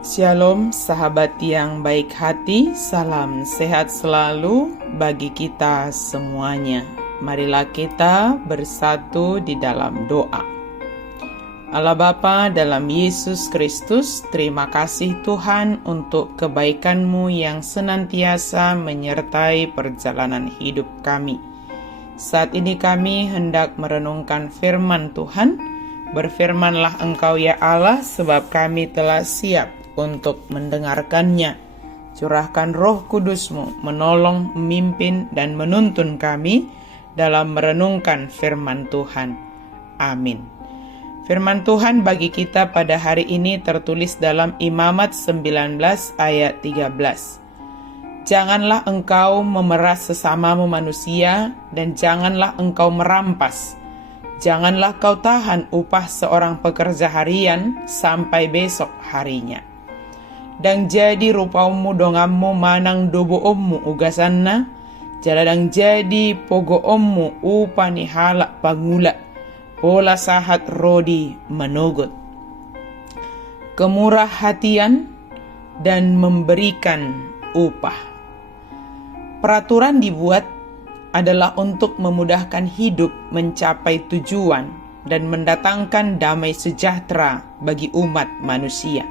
Shalom sahabat yang baik hati, salam sehat selalu bagi kita semuanya. Marilah kita bersatu di dalam doa. Allah Bapa dalam Yesus Kristus, terima kasih Tuhan untuk kebaikan-Mu yang senantiasa menyertai perjalanan hidup kami. Saat ini kami hendak merenungkan firman Tuhan. Berfirmanlah Engkau ya Allah, sebab kami telah siap untuk mendengarkannya. Curahkan Roh Kudus-Mu menolong, memimpin, dan menuntun kami dalam merenungkan firman Tuhan. Amin. Firman Tuhan bagi kita pada hari ini tertulis dalam Imamat 19 ayat 13. Janganlah engkau memeras sesamamu manusia, dan janganlah engkau merampas. Janganlah kau tahan upah seorang pekerja harian sampai besok harinya. Dan jadi rupamu dongammu manang dobo ommu ugasanna, jaladang jadi pogo ommu upani halak pangula, pola sahat rodi menogot. Kemurah hatian dan memberikan upah. Peraturan dibuat adalah untuk memudahkan hidup mencapai tujuan dan mendatangkan damai sejahtera bagi umat manusia.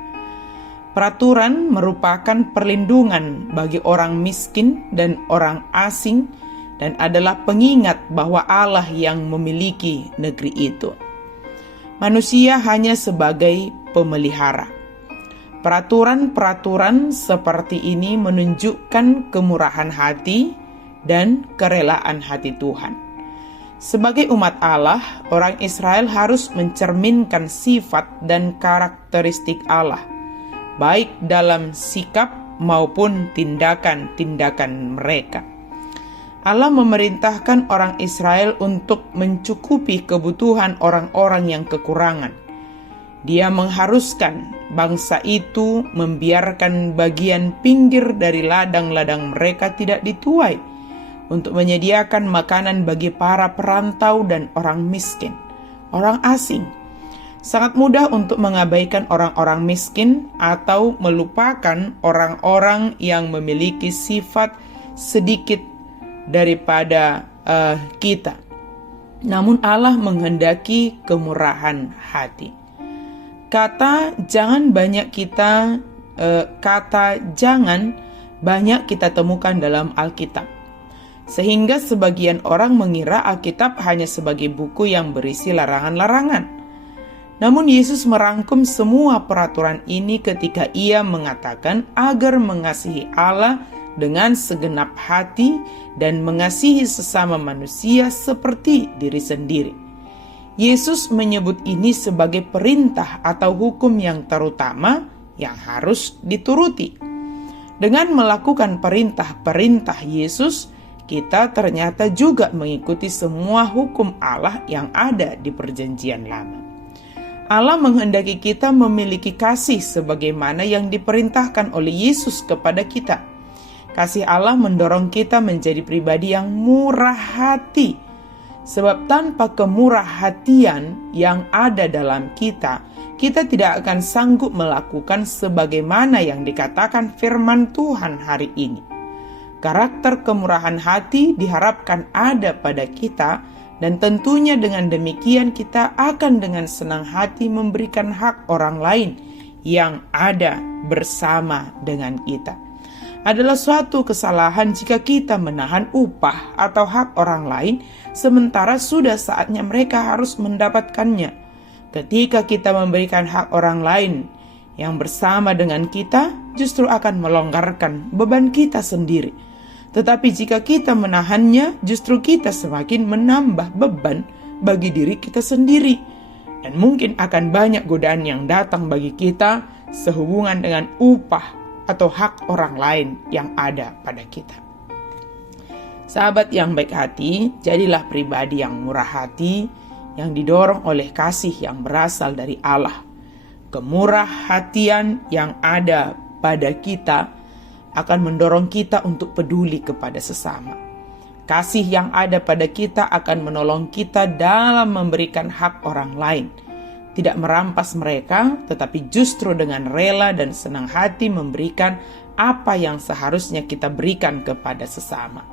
Peraturan merupakan perlindungan bagi orang miskin dan orang asing dan adalah pengingat bahwa Allah yang memiliki negeri itu. Manusia hanya sebagai pemelihara. Peraturan-peraturan seperti ini menunjukkan kemurahan hati dan kerelaan hati Tuhan. Sebagai umat Allah, orang Israel harus mencerminkan sifat dan karakteristik Allah, baik dalam sikap maupun tindakan-tindakan mereka. Allah memerintahkan orang Israel untuk mencukupi kebutuhan orang-orang yang kekurangan. Dia mengharuskan bangsa itu membiarkan bagian pinggir dari ladang-ladang mereka tidak dituai untuk menyediakan makanan bagi para perantau dan orang miskin, orang asing. Sangat mudah untuk mengabaikan orang-orang miskin atau melupakan orang-orang yang memiliki sifat sedikit daripada kita. Namun Allah menghendaki kemurahan hati. Kata jangan banyak kita temukan dalam Alkitab. Sehingga sebagian orang mengira Alkitab hanya sebagai buku yang berisi larangan-larangan. Namun Yesus merangkum semua peraturan ini ketika Ia mengatakan agar mengasihi Allah dengan segenap hati dan mengasihi sesama manusia seperti diri sendiri. Yesus menyebut ini sebagai perintah atau hukum yang terutama yang harus dituruti. Dengan melakukan perintah-perintah Yesus, kita ternyata juga mengikuti semua hukum Allah yang ada di Perjanjian Lama. Allah menghendaki kita memiliki kasih sebagaimana yang diperintahkan oleh Yesus kepada kita. Kasih Allah mendorong kita menjadi pribadi yang murah hati. Sebab tanpa kemurah hatian yang ada dalam kita tidak akan sanggup melakukan sebagaimana yang dikatakan firman Tuhan hari ini. Karakter kemurahan hati diharapkan ada pada kita, dan tentunya dengan demikian kita akan dengan senang hati memberikan hak orang lain yang ada bersama dengan kita. Adalah suatu kesalahan jika kita menahan upah atau hak orang lain sementara sudah saatnya mereka harus mendapatkannya. Ketika kita memberikan hak orang lain yang bersama dengan kita, justru akan melonggarkan beban kita sendiri. Tetapi jika kita menahannya, justru kita semakin menambah beban bagi diri kita sendiri. Dan mungkin akan banyak godaan yang datang bagi kita sehubungan dengan upah atau hak orang lain yang ada pada kita. Sahabat yang baik hati, jadilah pribadi yang murah hati, yang didorong oleh kasih yang berasal dari Allah. Kemurah hatian yang ada pada kita akan mendorong kita untuk peduli kepada sesama. Kasih yang ada pada kita akan menolong kita dalam memberikan hak orang lain. tidak merampas mereka, tetapi justru dengan rela dan senang hati memberikan apa yang seharusnya kita berikan kepada sesama.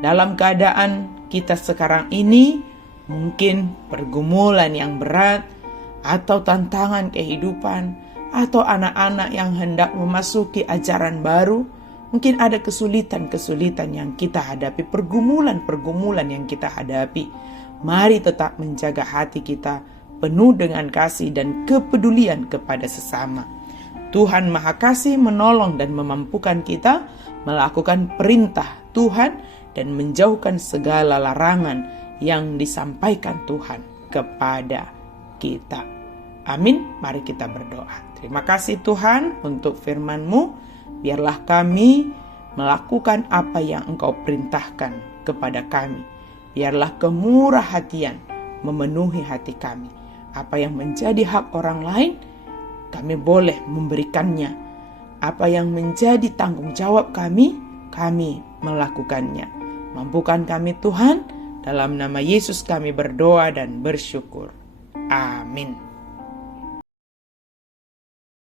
Dalam keadaan kita sekarang ini, mungkin pergumulan yang berat, atau tantangan kehidupan, atau anak-anak yang hendak memasuki ajaran baru, mungkin ada kesulitan-kesulitan yang kita hadapi, pergumulan-pergumulan yang kita hadapi. Mari tetap menjaga hati kita penuh dengan kasih dan kepedulian kepada sesama. Tuhan Maha Kasih menolong dan memampukan kita melakukan perintah Tuhan dan menjauhkan segala larangan yang disampaikan Tuhan kepada kita. Amin. Mari kita berdoa. Terima kasih Tuhan untuk firman-Mu. Biarlah kami melakukan apa yang Engkau perintahkan kepada kami. Biarlah kemurah hatian memenuhi hati kami. Apa yang menjadi hak orang lain, kami boleh memberikannya. Apa yang menjadi tanggung jawab kami melakukannya. Mampukan kami Tuhan, dalam nama Yesus kami berdoa dan bersyukur. Amin.